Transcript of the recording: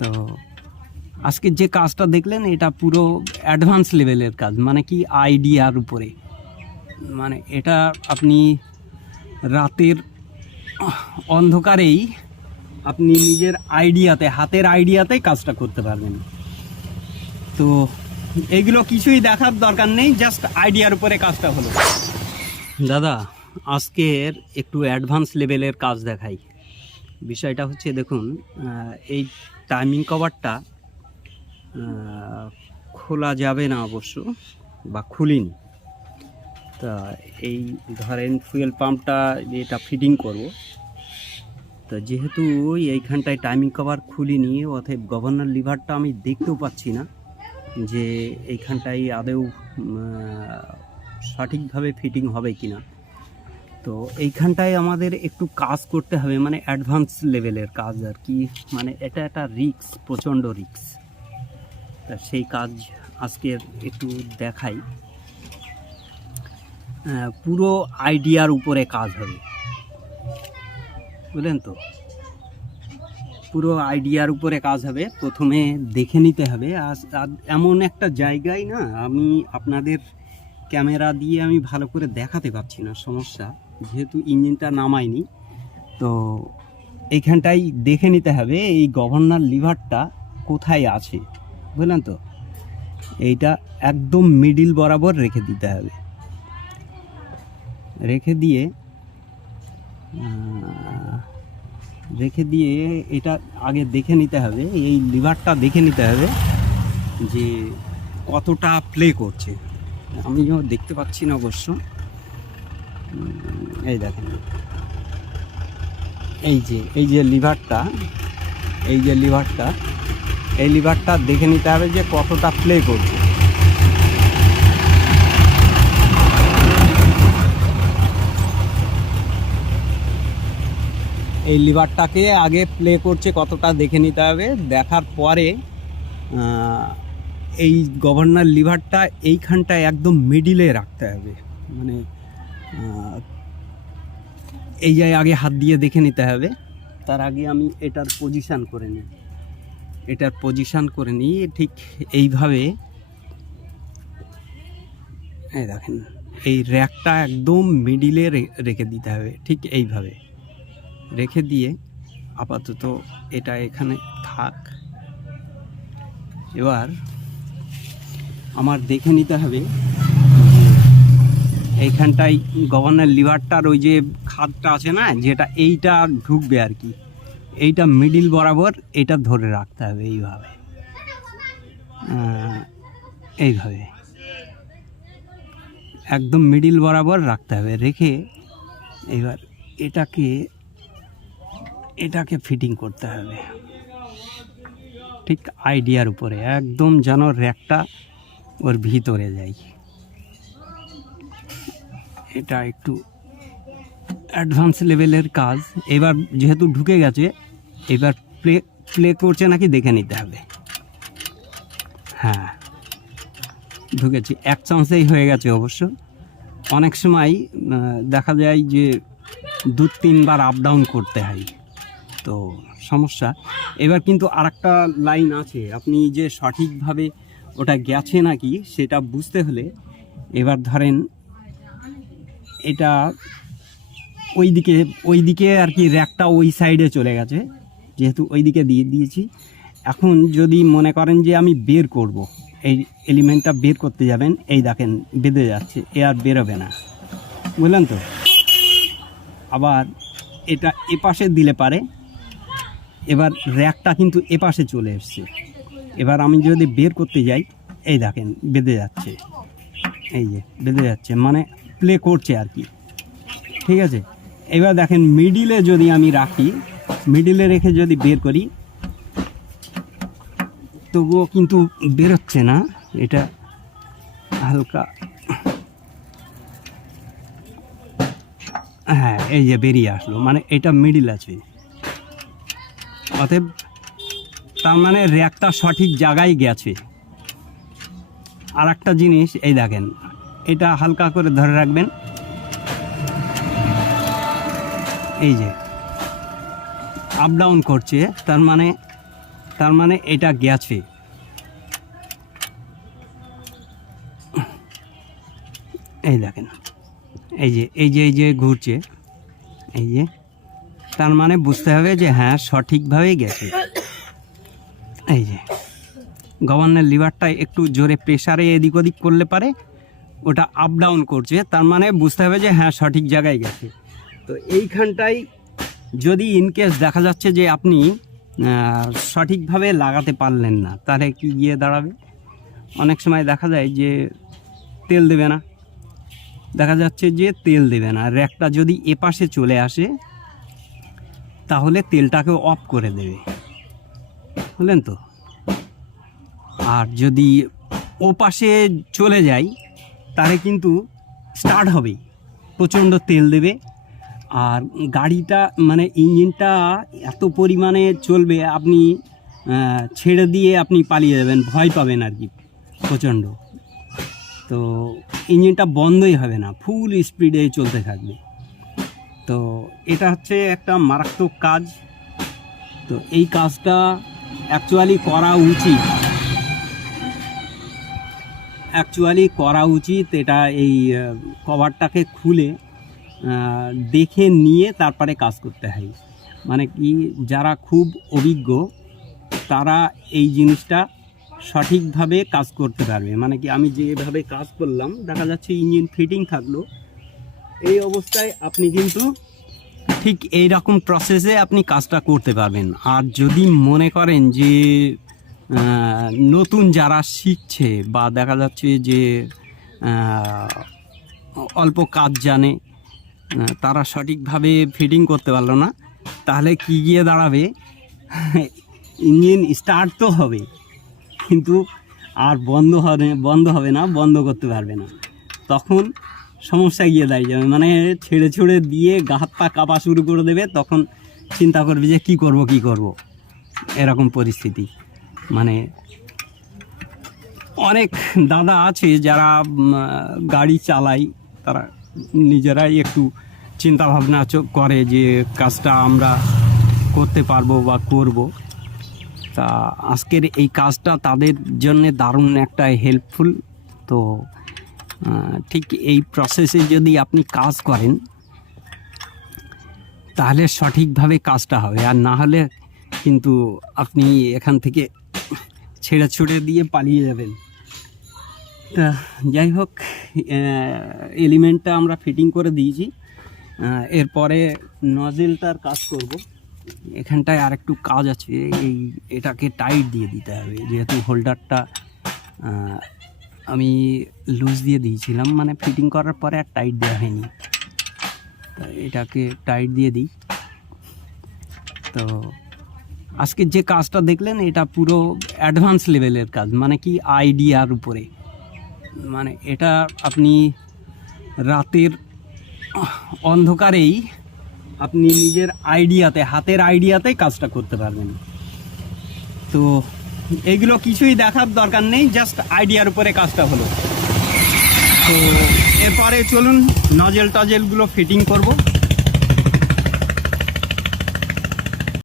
তো আজকে যে কাজটা দেখলেন এটা পুরো অ্যাডভান্স লেভেলের কাজ, মানে কি আইডিয়ার উপরে। মানে এটা আপনি রাতের অন্ধকারেই আপনি নিজের আইডিয়াতে, হাতের আইডিয়াতে কাজটা করতে পারবেন। তো এগুলো কিছুই দেখার দরকার নেই, জাস্ট আইডিয়ার উপরে কাজটা হলো। দাদা আজকের একটু অ্যাডভান্স লেভেলের কাজ দেখাই। বিষয়টা হচ্ছে দেখুন, এই টাইমিং কভারটা খোলা যাবে না অবশ্য, বা খুলিনি। তা এই ধরেন ফুয়েল পাম্পটা এটা ফিটিং করব, তো যেহেতু এইখানটায় টাইমিং কভার খুলিনি, অতএব গভর্নর লিভারটা আমি দেখতেও পাচ্ছি না যে এইখানটায় আদৌ সঠিকভাবে ফিটিং হবে কিনা। তো এইখানটায় আমাদের একটু কাজ করতে হবে, মানে অ্যাডভান্স লেভেলের কাজ আর কি। মানে এটা একটা রিস্ক, প্রচণ্ড রিস্ক। তা সেই কাজ আজকে একটু দেখাই। পুরো আইডিয়ার উপরে কাজ হবে, বুঝলেন তো? পুরো আইডিয়ার উপরে কাজ হবে। প্রথমে দেখে নিতে হবে। এমন একটা জায়গায় না, আমি আপনাদের ক্যামেরা দিয়ে আমি ভালো করে দেখাতে পারছি না, সমস্যা, যেহেতু ইঞ্জিনটা নামাইনি। তো এইখানটাই দেখে নিতে হবে এই গভর্নর লিভারটা কোথায় আছে, বুঝলেন তো? এইটা একদম মিডিল বরাবর রেখে দিতে হবে। রেখে দিয়ে এটা আগে দেখে নিতে হবে, এই লিভারটা দেখে নিতে হবে যে কতটা প্লে করছে। আমিও দেখতে পাচ্ছি না অবশ্য। এই দেখেন, এই যে লিভারটা, এই লিভারটা দেখে নিতে হবে যে কতটা প্লে করছে। এই লিভারটাকে আগে প্লে করছে কতটা দেখে নিতে হবে। দেখার পরে এই গভর্নর লিভারটা এইখানটায় একদম মিডিলে রাখতে হবে। মানে এই জায়গায় আগে হাত দিয়ে দেখে নিতে হবে। তার আগে আমি এটার পজিশান করে নিই ঠিক এইভাবে। এই দেখেন, এই র্যাকটা একদম মিডিলে রেখে দিতে হবে, ঠিক এইভাবে রেখে দিয়ে আপাতত এটা এখানে থাক। এবার আমার দেখে নিতে হবে এইখানটায় গভর্নর লিভারটার ওই যে খাদটা আছে না, যেটা এইটা ঢুকবে আর কি, এইটা মিডিল বরাবর এটা ধরে রাখতে হবে এইভাবে একদম মিডিল বরাবর রাখতে হবে। রেখে এবার এটাকে ফিটিং করতে হবে ঠিক আইডিয়ার উপরে, একদম যেন র্যাকটা ওর ভিতরে যায়। এটা একটু অ্যাডভান্স লেভেলের কাজ। এবার যেহেতু ঢুকে গেছে, এবার প্লে করছে নাকি দেখে নিতে হবে। হ্যাঁ, ঢুকেছি, এক চান্সেই হয়ে গেছে অবশ্য। অনেক সময় দেখা যায় যে 2-3 বার আপ ডাউন করতে হয়, তো সমস্যা। এবার কিন্তু আরেকটা লাইন আছে, আপনি যে সঠিকভাবে ওটা গেছে নাকি সেটা বুঝতে হলে, এবার ধরেন এটা ওইদিকে আর কি, র্যাকটা ওই সাইডে চলে গেছে, যেহেতু ওইদিকে দিয়ে দিয়েছি। এখন যদি মনে করেন যে আমি বের করব, এই এলিমেন্টটা বের করতে যাবেন, এই দেখেন বেঁধে যাচ্ছে, এ আর বেরোবে না, বুঝলেন তো? আবার এটা এপাশে দিলে পারে, এবার র্যাকটা কিন্তু এপাশে চলে এসছে। এবার আমি যদি বের করতে যাই, এই দেখেন বেঁধে যাচ্ছে, এই যে বেঁধে যাচ্ছে, মানে প্লে করছে আর কি, ঠিক আছে? এবার দেখেন মিডিলে যদি আমি রাখি, মিডিলে রেখে যদি বের করি, তবুও কিন্তু বেরোচ্ছে না। এটা হালকা, হ্যাঁ এই যে বেরিয়ে আসলো, মানে এটা মিডিল আছে। অতএব তার মানে র্যাকটা সঠিক জায়গায় গেছে। আর একটা জিনিস, এই দেখেন এটা হালকা করে ধরে রাখবেন, এই যে আপ ডাউন করছে, তার মানে তার মানে এটা গেছে। এই দেখেন, এই যে ঘুরছে, এই যে, তার মানে বুঝতে হবে যে হ্যাঁ সঠিকভাবেই গেছে। এই যে গভর্নর লিভারটা একটু জোরে প্রেসারে এদিক ওদিক করলে পারে ওটা আপ ডাউন করছে, তার মানে বুঝতে হবে যে হ্যাঁ সঠিক জায়গায় গেছে। তো এইখানটায় যদি ইনকেস দেখা যাচ্ছে যে আপনি সঠিকভাবে লাগাতে পারলেন না, তাহলে কি গিয়ে দাঁড়াবে? অনেক সময় দেখা যায় যে তেল দেবে না, দেখা যাচ্ছে যে তেল দেবে না, র্যাকটা যদি এপাশে চলে আসে তাহলে তেলটাকে অফ করে দেবে, বুঝলেন তো। আর যদি ও পাশে চলে যায় তাহলে কিন্তু স্টার্ট হবে, প্রচণ্ড তেল দেবে, আর গাড়িটা মানে ইঞ্জিনটা এত পরিমাণে চলবে আপনি ছেড়ে দিয়ে আপনি পালিয়ে যাবেন, ভয় পাবেন আর কি প্রচণ্ড। তো ইঞ্জিনটা বন্ধই হবে না, ফুল স্পিডে চলতে থাকবে। তো এটা হচ্ছে একটা মারাত্মক কাজ। তো এই কাজটা অ্যাকচুয়ালি করা উচিত। এটা এই কভারটাকে খুলে দেখে নিয়ে তারপরে কাজ করতে হয়। মানে কি, যারা খুব অভিজ্ঞ তারা এই জিনিসটা সঠিকভাবে কাজ করতে পারবে। মানে কি, আমি যেভাবে কাজ করলাম, দেখা যাচ্ছে ইঞ্জিন ফিটিং থাকলো, এই অবস্থায় আপনি কিন্তু ঠিক এই রকম প্রসেসে আপনি কাজটা করতে পারবেন। আর যদি মনে করেন যে নতুন যারা শিখছে বা দেখা যাচ্ছে যে অল্প কাজ জানে, তারা সঠিকভাবে ফিটিং করতে পারলো না, তাহলে কি গিয়ে দাঁড়াবে, ইঞ্জিন স্টার্ট তো হবে কিন্তু আর বন্ধ হবে না, বন্ধ করতে পারবে না। তখন সমস্যা গিয়ে দাঁড়িয়ে যাবে, মানে ছেড়ে দিয়ে গা হাত পা কাঁপা শুরু করে দেবে। তখন চিন্তা করবে যে কি করব, এরকম পরিস্থিতি। মানে অনেক দাদা আছে যারা গাড়ি চালায়, তারা নিজেরাই একটু চিন্তা ভাবনা করে যে কাজটা আমরা করতে পারবো বা করব। তা আজকের এই কাজটা তাদের জন্য দারুণ একটা হেল্পফুল। তো ঠিক এই প্রসেসে যদি আপনি কাজ করেন তাহলে সঠিকভাবে কাজটা হবে, আর না হলে কিন্তু আপনি এখান থেকে ছেড়ে দিয়ে পালিয়ে যাবেন। তা যাই হোক, এলিমেন্টটা আমরা ফিটিং করে দিয়েছি, এরপরে নজেলটার কাজ করব। এখানটায় আর একটু কাজ আছে, এটাকে টাইট দিয়ে দিতে হবে, যেহেতু হোল্ডারটা আমি লুজ দিয়ে দিয়েছিলাম, মানে ফিটিং করার পরে আর টাইট দেওয়া হয়নি। তো এটাকে টাইট দিয়ে দিই। তো আজকে যে কাজটা দেখলেন এটা পুরো অ্যাডভান্স লেভেলের কাজ, মানে কি আইডিয়ার উপরে। মানে এটা আপনি রাতের অন্ধকারেই আপনি নিজের হাতের আইডিয়াতেই কাজটা করতে পারবেন। তো এগুলো কিছুই দেখার দরকার নেই, জাস্ট আইডিয়ার উপরে কাজটা হলো। তো এরপরে চলুন নজেলগুলো ফিটিং করব।